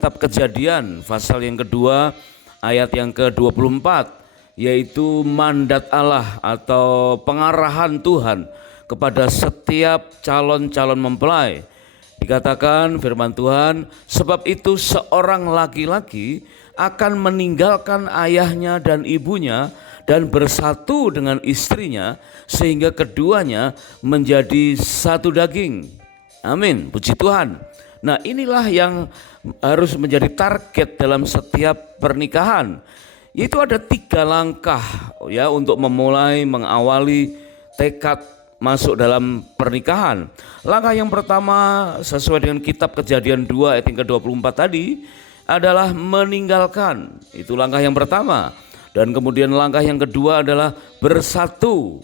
Kitab Kejadian pasal yang kedua ayat yang ke-24, yaitu mandat Allah atau pengarahan Tuhan kepada setiap calon-calon mempelai. Dikatakan firman Tuhan, sebab itu seorang laki-laki akan meninggalkan ayahnya dan ibunya dan bersatu dengan istrinya sehingga keduanya menjadi satu daging. Amin, puji Tuhan. Nah, inilah yang harus menjadi target dalam setiap pernikahan. Yaitu ada 3 langkah ya untuk memulai mengawali tekad masuk dalam pernikahan. Langkah yang pertama sesuai dengan kitab Kejadian 2 ayat yang ke-24 tadi adalah meninggalkan. Itu langkah yang pertama. Dan kemudian langkah yang kedua adalah bersatu.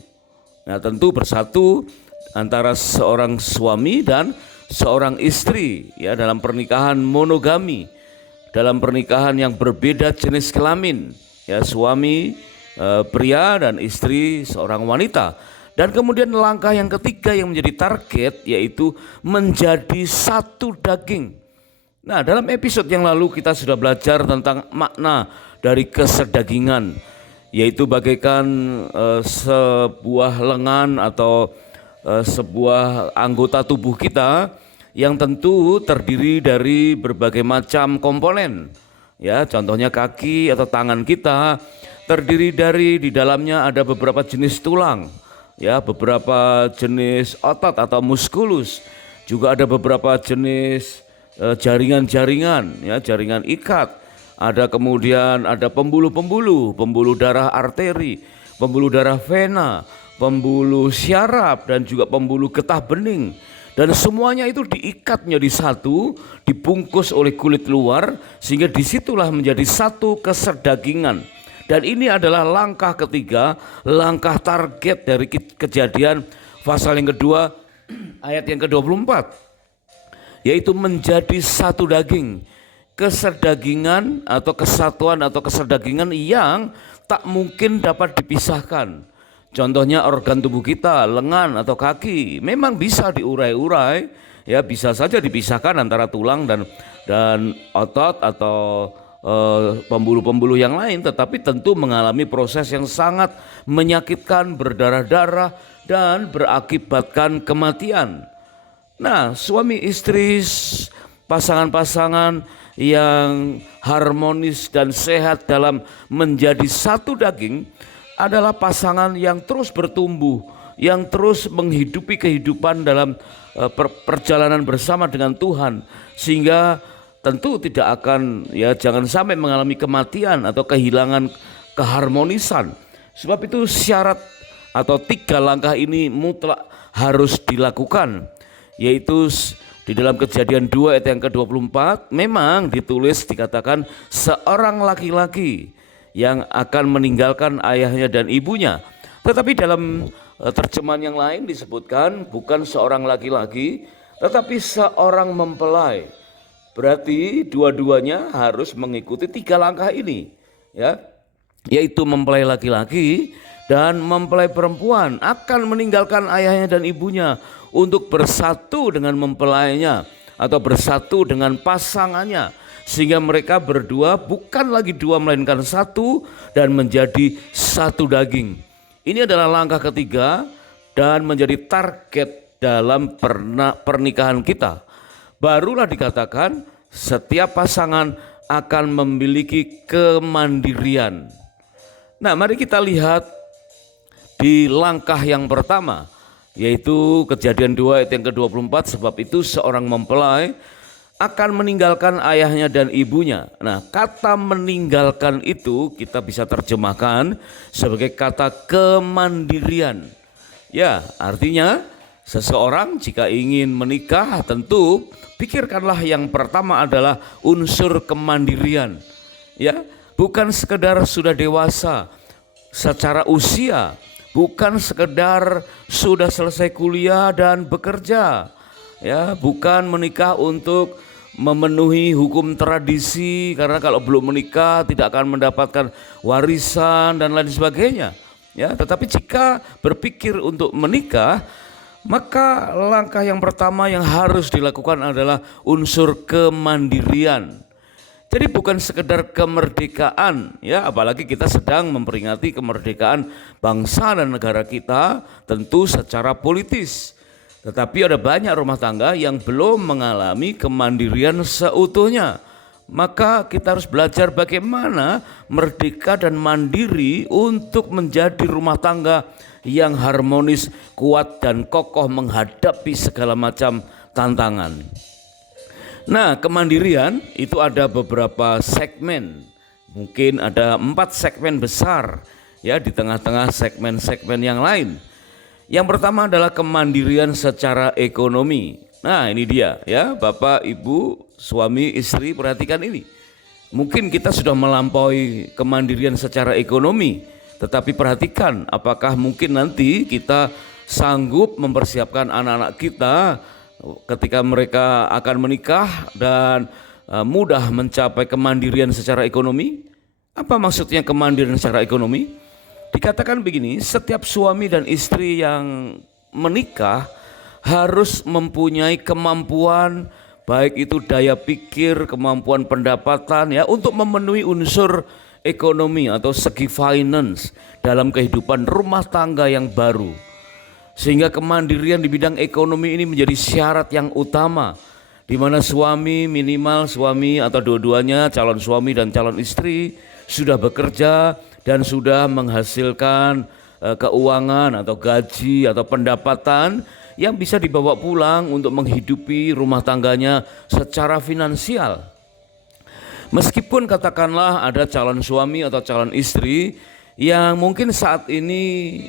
Nah, tentu bersatu antara seorang suami dan seorang istri ya dalam pernikahan monogami, dalam pernikahan yang berbeda jenis kelamin ya, suami pria dan istri seorang wanita. Dan kemudian langkah yang ketiga yang menjadi target yaitu menjadi satu daging. Nah, dalam episode yang lalu kita sudah belajar tentang makna dari kesedagingan, yaitu bagaikan sebuah lengan atau sebuah anggota tubuh kita yang tentu terdiri dari berbagai macam komponen. Ya, contohnya kaki atau tangan kita terdiri dari di dalamnya ada beberapa jenis tulang, ya, beberapa jenis otot atau muskulus, juga ada beberapa jenis jaringan-jaringan, ya, jaringan ikat. Ada kemudian ada pembuluh-pembuluh, pembuluh darah arteri, pembuluh darah vena, pembuluh syaraf dan juga pembuluh getah bening, dan semuanya itu diikat menjadi satu, dibungkus oleh kulit luar sehingga disitulah menjadi satu kesedagingan. Dan ini adalah langkah ketiga, langkah target dari Kejadian pasal yang kedua ayat yang ke-24, yaitu menjadi satu daging. Kesedagingan atau kesatuan atau kesedagingan yang tak mungkin dapat dipisahkan. Contohnya organ tubuh kita, lengan atau kaki, memang bisa diurai-urai, ya, bisa saja dipisahkan antara tulang dan otot atau pembuluh-pembuluh yang lain, tetapi tentu mengalami proses yang sangat menyakitkan, berdarah-darah dan berakibatkan kematian. Nah, suami istri, pasangan-pasangan yang harmonis dan sehat dalam menjadi satu daging adalah pasangan yang terus bertumbuh, yang terus menghidupi kehidupan dalam perjalanan bersama dengan Tuhan, sehingga tentu tidak akan, ya, jangan sampai mengalami kematian atau kehilangan keharmonisan. Sebab itu syarat atau 3 langkah ini mutlak harus dilakukan, yaitu di dalam Kejadian 2 ayat yang ke-24 memang ditulis, dikatakan seorang laki-laki yang akan meninggalkan ayahnya dan ibunya. Tetapi dalam terjemahan yang lain disebutkan bukan seorang laki-laki, tetapi seorang mempelai. Berarti dua-duanya harus mengikuti 3 langkah ini, ya, yaitu mempelai laki-laki dan mempelai perempuan akan meninggalkan ayahnya dan ibunya untuk bersatu dengan mempelainya atau bersatu dengan pasangannya, sehingga mereka berdua bukan lagi 2 melainkan 1 dan menjadi satu daging. Ini adalah langkah ketiga dan menjadi target dalam pernikahan kita. Barulah dikatakan setiap pasangan akan memiliki kemandirian. Nah, mari kita lihat di langkah yang pertama, yaitu Kejadian 2 ayat yang ke-24, sebab itu seorang mempelai akan meninggalkan ayahnya dan ibunya. Nah, kata meninggalkan itu kita bisa terjemahkan sebagai kata kemandirian. Ya, artinya seseorang jika ingin menikah tentu pikirkanlah yang pertama adalah unsur kemandirian. Ya, bukan sekedar sudah dewasa secara usia, bukan sekedar sudah selesai kuliah dan bekerja. Ya, bukan menikah untuk memenuhi hukum tradisi, karena kalau belum menikah tidak akan mendapatkan warisan dan lain sebagainya. Ya, tetapi jika berpikir untuk menikah, maka langkah yang pertama yang harus dilakukan adalah unsur kemandirian. Jadi bukan sekedar kemerdekaan ya, apalagi kita sedang memperingati kemerdekaan bangsa dan negara kita tentu secara politis. Tetapi ada banyak rumah tangga yang belum mengalami kemandirian seutuhnya. Maka kita harus belajar bagaimana merdeka dan mandiri untuk menjadi rumah tangga yang harmonis, kuat dan kokoh menghadapi segala macam tantangan. Nah, kemandirian itu ada beberapa segmen. Mungkin ada 4 segmen besar ya di tengah-tengah segmen-segmen yang lain. Yang pertama adalah kemandirian secara ekonomi. Nah, ini dia ya, Bapak, Ibu, suami, istri, perhatikan ini. Mungkin kita sudah melampaui kemandirian secara ekonomi, tetapi perhatikan apakah mungkin nanti kita sanggup mempersiapkan anak-anak kita ketika mereka akan menikah dan mudah mencapai kemandirian secara ekonomi. Apa maksudnya kemandirian secara ekonomi? Dikatakan begini, setiap suami dan istri yang menikah harus mempunyai kemampuan, baik itu daya pikir, kemampuan pendapatan ya, untuk memenuhi unsur ekonomi atau segi finance dalam kehidupan rumah tangga yang baru. Sehingga kemandirian di bidang ekonomi ini menjadi syarat yang utama, di mana suami, minimal suami atau dua-duanya, calon suami dan calon istri sudah bekerja dan sudah menghasilkan keuangan atau gaji atau pendapatan yang bisa dibawa pulang untuk menghidupi rumah tangganya secara finansial. Meskipun katakanlah ada calon suami atau calon istri yang mungkin saat ini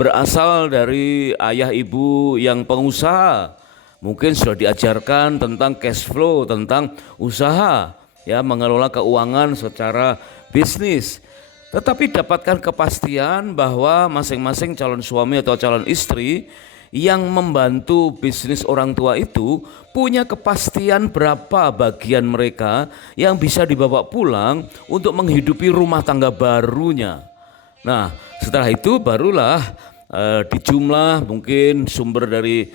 berasal dari ayah ibu yang pengusaha, mungkin sudah diajarkan tentang cash flow, tentang usaha, ya, mengelola keuangan secara bisnis. Tetapi dapatkan kepastian bahwa masing-masing calon suami atau calon istri yang membantu bisnis orang tua itu punya kepastian berapa bagian mereka yang bisa dibawa pulang untuk menghidupi rumah tangga barunya. Nah, setelah itu barulah dijumlah mungkin sumber dari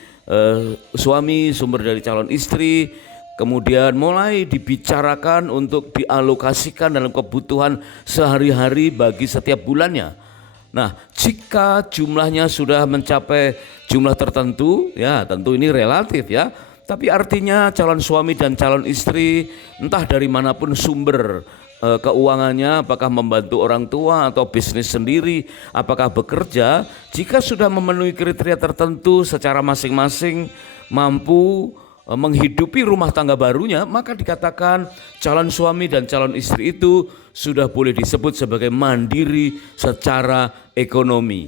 suami, sumber dari calon istri, kemudian mulai dibicarakan untuk dialokasikan dalam kebutuhan sehari-hari bagi setiap bulannya. Nah, jika jumlahnya sudah mencapai jumlah tertentu, ya tentu ini relatif ya, tapi artinya calon suami dan calon istri entah dari manapun sumber keuangannya, apakah membantu orang tua atau bisnis sendiri, apakah bekerja, jika sudah memenuhi kriteria tertentu secara masing-masing mampu menghidupi rumah tangga barunya, maka dikatakan calon suami dan calon istri itu sudah boleh disebut sebagai mandiri secara ekonomi.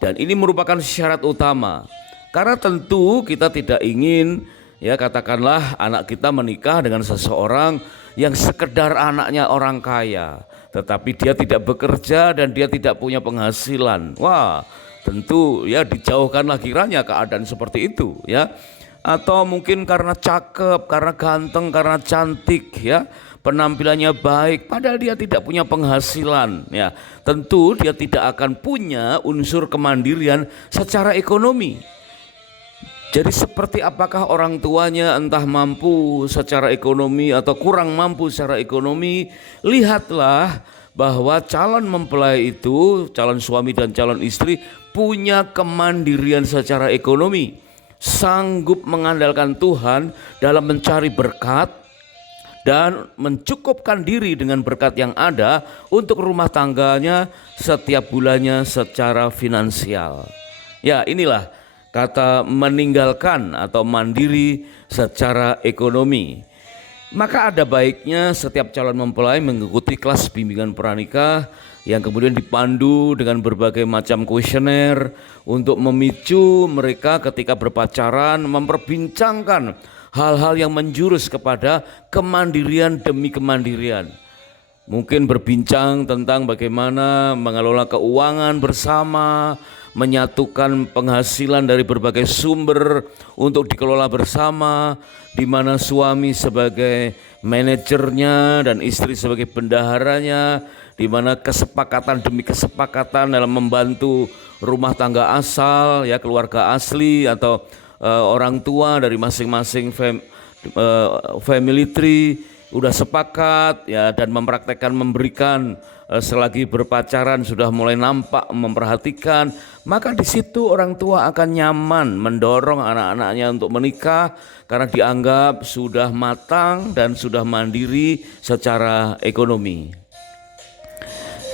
Dan ini merupakan syarat utama, karena tentu kita tidak ingin ya katakanlah anak kita menikah dengan seseorang yang sekedar anaknya orang kaya, tetapi dia tidak bekerja dan dia tidak punya penghasilan. Wah, tentu ya dijauhkanlah kiranya keadaan seperti itu ya. Atau mungkin karena cakep, karena ganteng, karena cantik ya, penampilannya baik, padahal dia tidak punya penghasilan ya. Tentu dia tidak akan punya unsur kemandirian secara ekonomi. Jadi seperti apakah orang tuanya entah mampu secara ekonomi atau kurang mampu secara ekonomi, lihatlah bahwa calon mempelai itu, calon suami dan calon istri punya kemandirian secara ekonomi, sanggup mengandalkan Tuhan dalam mencari berkat dan mencukupkan diri dengan berkat yang ada untuk rumah tangganya setiap bulannya secara finansial. Ya, inilah kata meninggalkan atau mandiri secara ekonomi. Maka ada baiknya setiap calon mempelai mengikuti kelas bimbingan pranikah yang kemudian dipandu dengan berbagai macam kuesioner untuk memicu mereka ketika berpacaran memperbincangkan hal-hal yang menjurus kepada kemandirian demi kemandirian. Mungkin berbincang tentang bagaimana mengelola keuangan bersama, menyatukan penghasilan dari berbagai sumber untuk dikelola bersama, di mana suami sebagai manajernya dan istri sebagai bendaharanya, di mana kesepakatan demi kesepakatan dalam membantu rumah tangga asal, ya keluarga asli atau orang tua dari masing-masing family tree udah sepakat ya dan mempraktekkan memberikan selagi berpacaran sudah mulai nampak memperhatikan, maka di situ orang tua akan nyaman mendorong anak-anaknya untuk menikah karena dianggap sudah matang dan sudah mandiri secara ekonomi.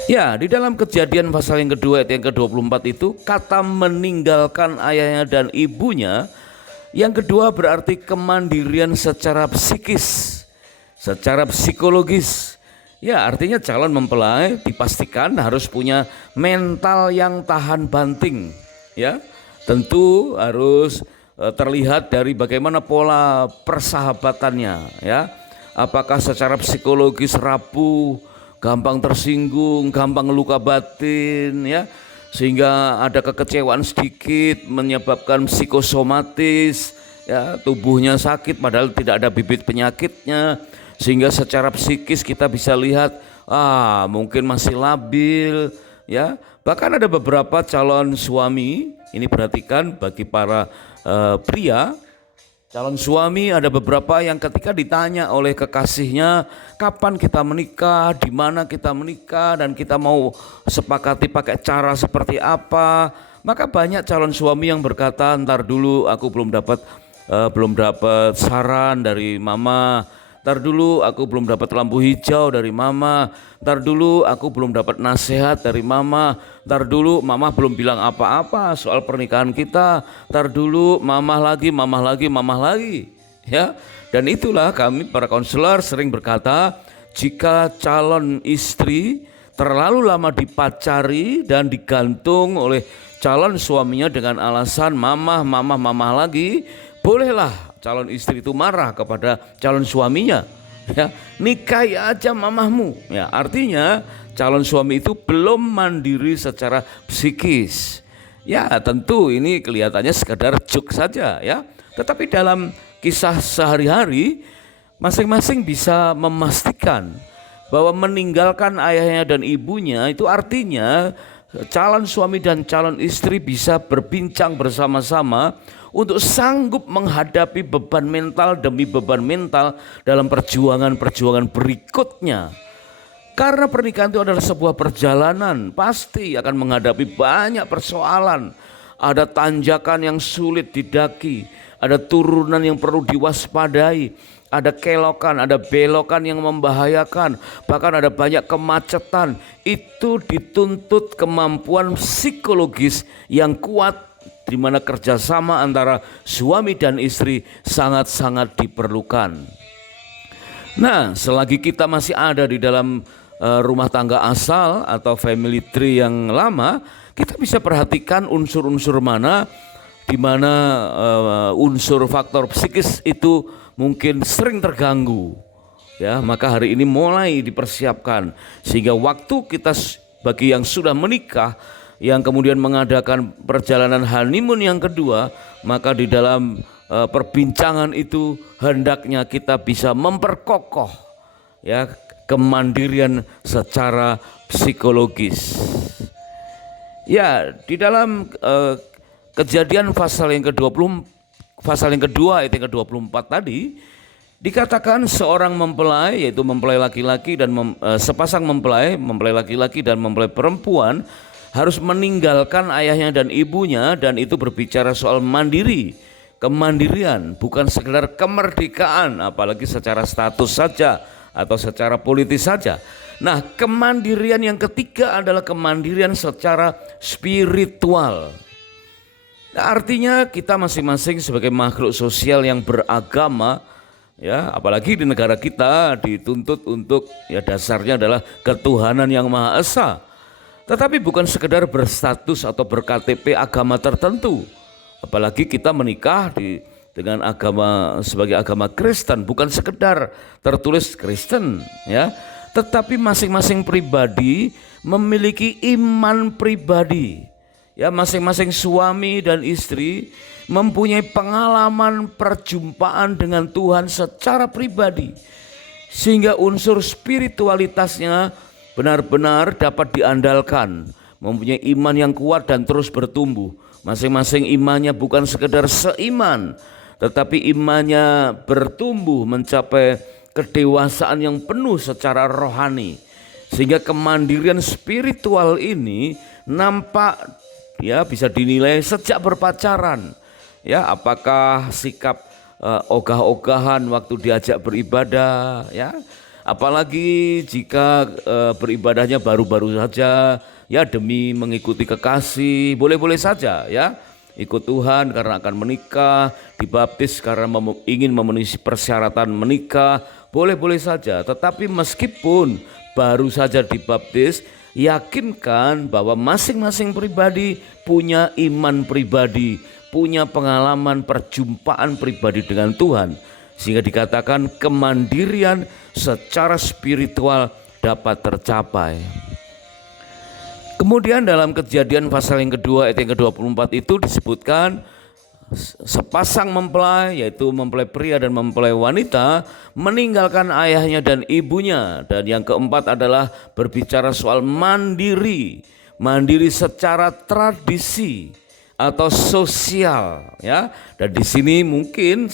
Ya, di dalam Kejadian pasal yang kedua ayat yang ke-24 itu kata meninggalkan ayahnya dan ibunya yang kedua berarti kemandirian secara psikis, secara psikologis. Ya, artinya calon mempelai dipastikan harus punya mental yang tahan banting. Ya, tentu harus terlihat dari bagaimana pola persahabatannya. Ya, apakah secara psikologis rapuh, gampang tersinggung, gampang luka batin, ya, sehingga ada kekecewaan sedikit menyebabkan psikosomatis, ya, tubuhnya sakit padahal tidak ada bibit penyakitnya, sehingga secara psikis kita bisa lihat mungkin masih labil, ya. Bahkan ada beberapa calon suami, ini perhatikan bagi para pria, calon suami ada beberapa yang ketika ditanya oleh kekasihnya kapan kita menikah, di mana kita menikah, dan kita mau sepakati pakai cara seperti apa, maka banyak calon suami yang berkata, ntar dulu aku belum dapat saran dari mama, ntar dulu aku belum dapat lampu hijau dari mama, ntar dulu aku belum dapat nasihat dari mama, ntar dulu mama belum bilang apa-apa soal pernikahan kita, ntar dulu mama lagi, ya. Dan itulah kami para konselor sering berkata, jika calon istri terlalu lama dipacari dan digantung oleh calon suaminya dengan alasan mama lagi, bolehlah calon istri itu marah kepada calon suaminya, ya, nikahi aja mamahmu, ya. Artinya calon suami itu belum mandiri secara psikis. Ya, tentu ini kelihatannya sekedar joke saja, ya. Tetapi dalam kisah sehari-hari masing-masing bisa memastikan bahwa meninggalkan ayahnya dan ibunya itu artinya calon suami dan calon istri bisa berbincang bersama-sama untuk sanggup menghadapi beban mental demi beban mental dalam perjuangan-perjuangan berikutnya. Karena pernikahan itu adalah sebuah perjalanan, pasti akan menghadapi banyak persoalan. Ada tanjakan yang sulit didaki, ada turunan yang perlu diwaspadai, ada kelokan, ada belokan yang membahayakan, bahkan ada banyak kemacetan. Itu dituntut kemampuan psikologis yang kuat, di mana kerjasama antara suami dan istri sangat-sangat diperlukan. Nah, selagi kita masih ada di dalam rumah tangga asal atau family tree yang lama, kita bisa perhatikan unsur-unsur mana di mana unsur faktor psikis itu mungkin sering terganggu. Ya, maka hari ini mulai dipersiapkan sehingga waktu kita bagi yang sudah menikah, yang kemudian mengadakan perjalanan honeymoon yang kedua, maka di dalam perbincangan itu hendaknya kita bisa memperkokoh, ya, kemandirian secara psikologis. Ya, di dalam Kejadian pasal yang kedua ayat yang ke-24 tadi dikatakan seorang mempelai, yaitu mempelai laki-laki dan sepasang mempelai laki-laki dan mempelai perempuan harus meninggalkan ayahnya dan ibunya, dan itu berbicara soal mandiri, kemandirian, bukan sekedar kemerdekaan apalagi secara status saja atau secara politis saja. Nah, kemandirian yang ketiga adalah kemandirian secara spiritual. Nah, artinya kita masing-masing sebagai makhluk sosial yang beragama, ya, apalagi di negara kita dituntut untuk, ya, dasarnya adalah ketuhanan yang Maha Esa. Tetapi bukan sekedar berstatus atau berKTP agama tertentu. Apalagi kita menikah dengan agama sebagai agama Kristen, bukan sekedar tertulis Kristen, ya. Tetapi masing-masing pribadi memiliki iman pribadi. Ya, masing-masing suami dan istri mempunyai pengalaman perjumpaan dengan Tuhan secara pribadi, sehingga unsur spiritualitasnya benar-benar dapat diandalkan, mempunyai iman yang kuat dan terus bertumbuh. Masing-masing imannya bukan sekedar seiman, tetapi imannya bertumbuh mencapai kedewasaan yang penuh secara rohani. Sehingga kemandirian spiritual ini nampak ya bisa dinilai sejak berpacaran. Ya, apakah sikap ogah-ogahan waktu diajak beribadah ya. Apalagi jika beribadahnya baru-baru saja ya demi mengikuti kekasih, boleh-boleh saja ya. Ikut Tuhan karena akan menikah, dibaptis karena ingin memenuhi persyaratan menikah, boleh-boleh saja. Tetapi meskipun baru saja dibaptis, yakinkan bahwa masing-masing pribadi punya iman pribadi, punya pengalaman perjumpaan pribadi dengan Tuhan. Sehingga dikatakan kemandirian secara spiritual dapat tercapai. Kemudian dalam Kejadian pasal yang kedua ayat yang ke-24 itu disebutkan sepasang mempelai, yaitu mempelai pria dan mempelai wanita, meninggalkan ayahnya dan ibunya. Dan yang keempat adalah berbicara soal mandiri secara tradisi atau sosial ya. Dan di sini mungkin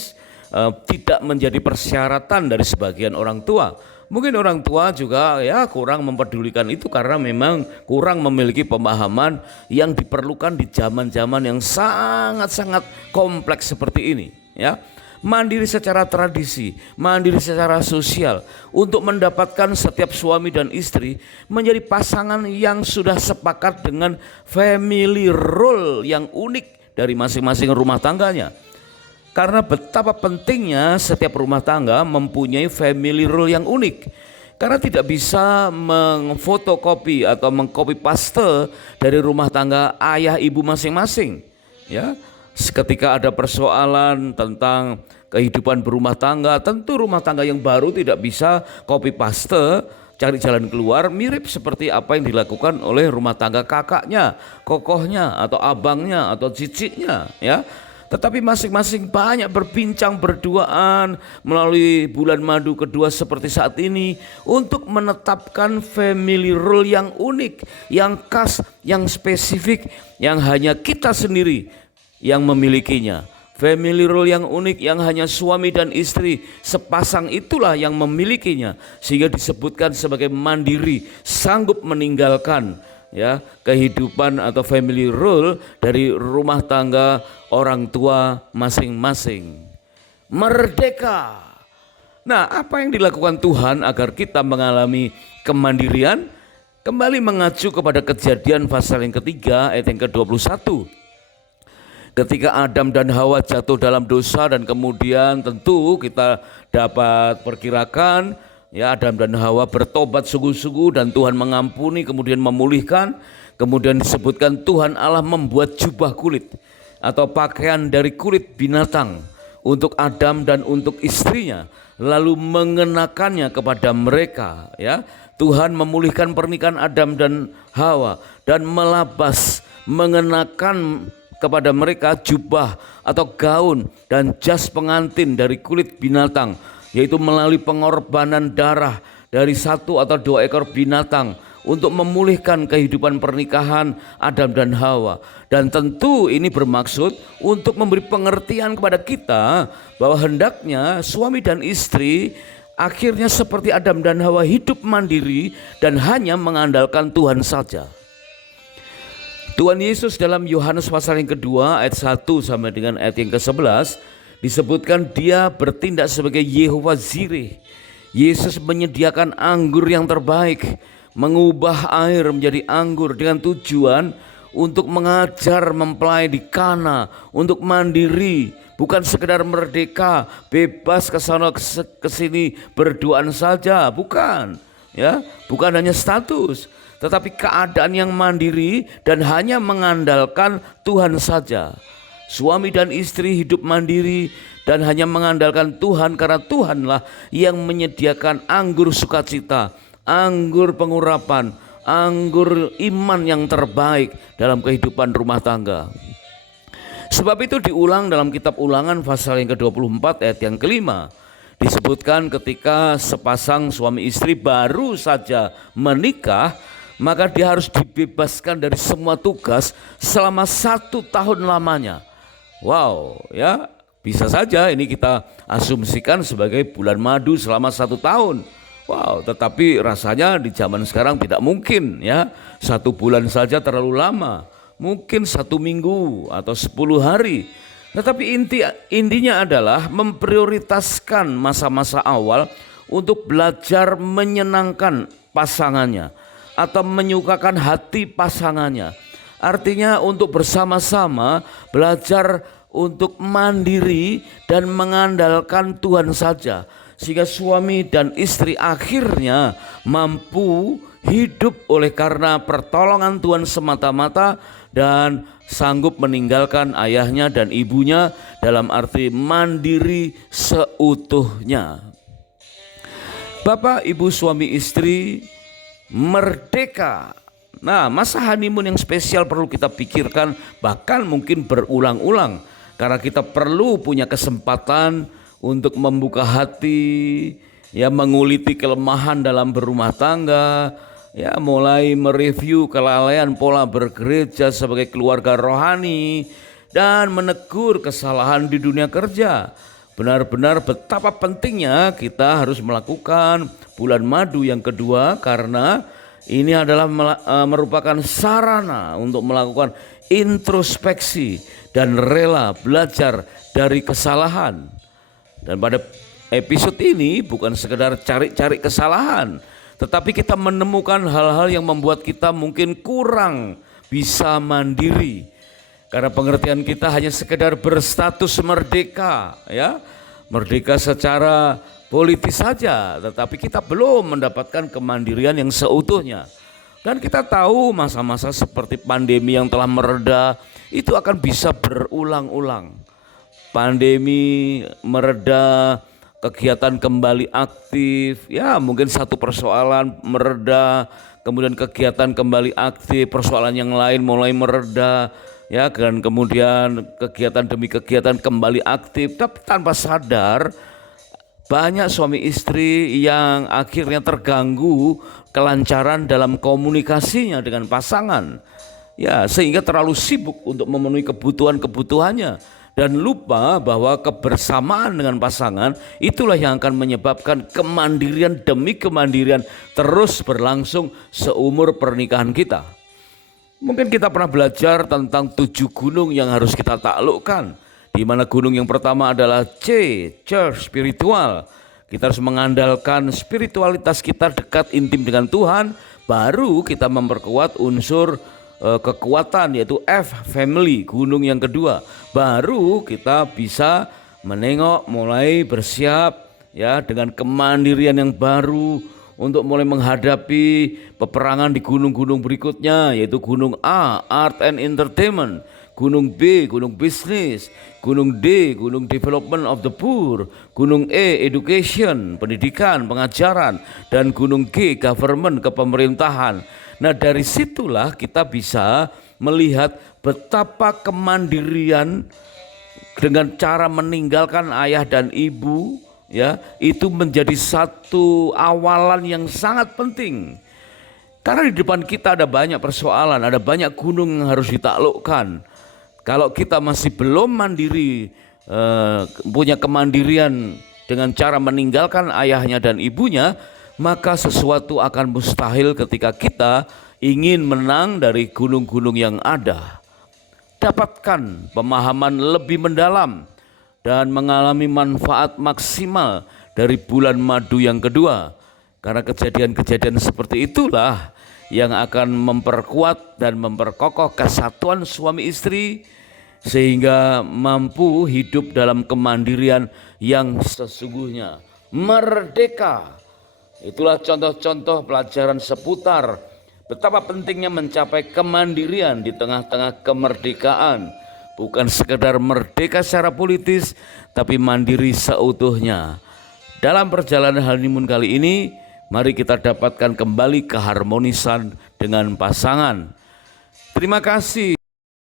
tidak menjadi persyaratan dari sebagian orang tua. Mungkin orang tua juga ya kurang mempedulikan itu karena memang kurang memiliki pemahaman yang diperlukan di zaman-zaman yang sangat-sangat kompleks seperti ini ya. Mandiri secara tradisi, mandiri secara sosial untuk mendapatkan setiap suami dan istri menjadi pasangan yang sudah sepakat dengan family role yang unik dari masing-masing rumah tangganya. Karena betapa pentingnya setiap rumah tangga mempunyai family role yang unik. Karena tidak bisa memfotokopi atau mengcopy paste dari rumah tangga ayah ibu masing-masing. Ya, ketika ada persoalan tentang kehidupan berumah tangga, tentu rumah tangga yang baru tidak bisa copy paste, cari jalan keluar mirip seperti apa yang dilakukan oleh rumah tangga kakaknya, kokohnya, atau abangnya, atau cicitnya. Ya. Tetapi masing-masing banyak berbincang berduaan melalui bulan madu kedua seperti saat ini untuk menetapkan family role yang unik, yang khas, yang spesifik, yang hanya kita sendiri yang memilikinya. Family role yang unik yang hanya suami dan istri sepasang itulah yang memilikinya, sehingga disebutkan sebagai mandiri, sanggup meninggalkan ya kehidupan atau family role dari rumah tangga orang tua masing-masing. Merdeka. Nah, apa yang dilakukan Tuhan agar kita mengalami kemandirian? Kembali mengacu kepada Kejadian pasal yang ketiga ayat yang ke-21. Ketika Adam dan Hawa jatuh dalam dosa dan kemudian tentu kita dapat perkirakan ya Adam dan Hawa bertobat sungguh-sungguh dan Tuhan mengampuni kemudian memulihkan. Kemudian disebutkan Tuhan Allah membuat jubah kulit atau pakaian dari kulit binatang untuk Adam dan untuk istrinya, lalu mengenakannya kepada mereka ya. Tuhan memulihkan pernikahan Adam dan Hawa dan mengenakan kepada mereka jubah atau gaun dan jas pengantin dari kulit binatang, yaitu melalui pengorbanan darah dari 1 atau 2 ekor binatang untuk memulihkan kehidupan pernikahan Adam dan Hawa. Dan tentu ini bermaksud untuk memberi pengertian kepada kita bahwa hendaknya suami dan istri akhirnya seperti Adam dan Hawa hidup mandiri dan hanya mengandalkan Tuhan saja. Tuhan Yesus dalam Yohanes pasal yang kedua ayat 1 sampai dengan ayat yang ke-11 disebutkan dia bertindak sebagai Yehova Zireh. Yesus menyediakan anggur yang terbaik, mengubah air menjadi anggur dengan tujuan untuk mengajar mempelai di Kana untuk mandiri, bukan sekedar merdeka, bebas ke sana ke sini berduaan saja, bukan. Ya, bukan hanya status, tetapi keadaan yang mandiri dan hanya mengandalkan Tuhan saja. Suami dan istri hidup mandiri dan hanya mengandalkan Tuhan karena Tuhanlah yang menyediakan anggur sukacita, anggur pengurapan, anggur iman yang terbaik dalam kehidupan rumah tangga. Sebab itu diulang dalam kitab Ulangan pasal yang ke-24 ayat yang ke-5. Disebutkan ketika sepasang suami istri baru saja menikah, maka dia harus dibebaskan dari semua tugas selama 1 tahun lamanya. Wow, ya, Bisa saja ini kita asumsikan sebagai bulan madu selama 1 tahun. Wow, tetapi rasanya di zaman sekarang tidak mungkin ya. 1 bulan saja terlalu lama. Mungkin 1 minggu atau 10 hari. Tetapi intinya adalah memprioritaskan masa-masa awal untuk belajar menyenangkan pasangannya atau menyukakan hati pasangannya. Artinya untuk bersama-sama belajar untuk mandiri dan mengandalkan Tuhan saja, sehingga suami dan istri akhirnya mampu hidup oleh karena pertolongan Tuhan semata-mata dan sanggup meninggalkan ayahnya dan ibunya, dalam arti mandiri seutuhnya. Bapak, ibu, suami, istri merdeka. Nah, masa honeymoon yang spesial perlu kita pikirkan, bahkan mungkin berulang-ulang, karena kita perlu punya kesempatan untuk membuka hati, ya, menguliti kelemahan dalam berumah tangga, ya, mulai mereview kelalaian pola bergereja sebagai keluarga rohani, dan menegur kesalahan di dunia kerja. Benar-benar betapa pentingnya kita harus melakukan bulan madu yang kedua, karena ini adalah merupakan sarana untuk melakukan introspeksi dan rela belajar dari kesalahan. Dan pada episode ini bukan sekedar cari-cari kesalahan, tetapi kita menemukan hal-hal yang membuat kita mungkin kurang bisa mandiri. Karena pengertian kita hanya sekedar berstatus merdeka, ya, merdeka secara politis saja, tetapi kita belum mendapatkan kemandirian yang seutuhnya. Dan kita tahu masa-masa seperti pandemi yang telah mereda itu akan bisa berulang-ulang. Pandemi mereda, kegiatan kembali aktif, ya mungkin satu persoalan mereda, kemudian kegiatan kembali aktif, persoalan yang lain mulai mereda, ya, dan kemudian kegiatan demi kegiatan kembali aktif. Tapi tanpa sadar banyak suami istri yang akhirnya terganggu kelancaran dalam komunikasinya dengan pasangan, ya, sehingga terlalu sibuk untuk memenuhi kebutuhannya dan lupa bahwa kebersamaan dengan pasangan itulah yang akan menyebabkan kemandirian demi kemandirian terus berlangsung seumur pernikahan kita. Mungkin kita pernah belajar tentang 7 gunung yang harus kita taklukkan, di mana gunung yang pertama adalah church spiritual. Kita harus mengandalkan spiritualitas kita dekat intim dengan Tuhan, baru kita memperkuat unsur kekuatan, yaitu F, family, gunung yang kedua. Baru kita bisa menengok, mulai bersiap, ya, dengan kemandirian yang baru untuk mulai menghadapi peperangan di gunung-gunung berikutnya, yaitu gunung A, art and entertainment, gunung B, gunung bisnis, gunung D, gunung development of the poor, gunung E, education, pendidikan, pengajaran, dan gunung G, government, kepemerintahan. Nah, dari situlah kita bisa melihat betapa kemandirian dengan cara meninggalkan ayah dan ibu, ya, itu menjadi satu awalan yang sangat penting. Karena di depan kita ada banyak persoalan, ada banyak gunung yang harus ditaklukkan. Kalau kita masih belum mandiri, punya kemandirian dengan cara meninggalkan ayahnya dan ibunya, maka sesuatu akan mustahil ketika kita ingin menang dari gunung-gunung yang ada. Dapatkan pemahaman lebih mendalam dan mengalami manfaat maksimal dari bulan madu yang kedua. Karena kejadian-kejadian seperti itulah yang akan memperkuat dan memperkokoh kesatuan suami istri, sehingga mampu hidup dalam kemandirian yang sesungguhnya merdeka. Itulah contoh-contoh pelajaran seputar betapa pentingnya mencapai kemandirian di tengah-tengah kemerdekaan. Bukan sekedar merdeka secara politis, tapi mandiri seutuhnya. Dalam perjalanan honeymoon kali ini, mari kita dapatkan kembali keharmonisan dengan pasangan. Terima kasih.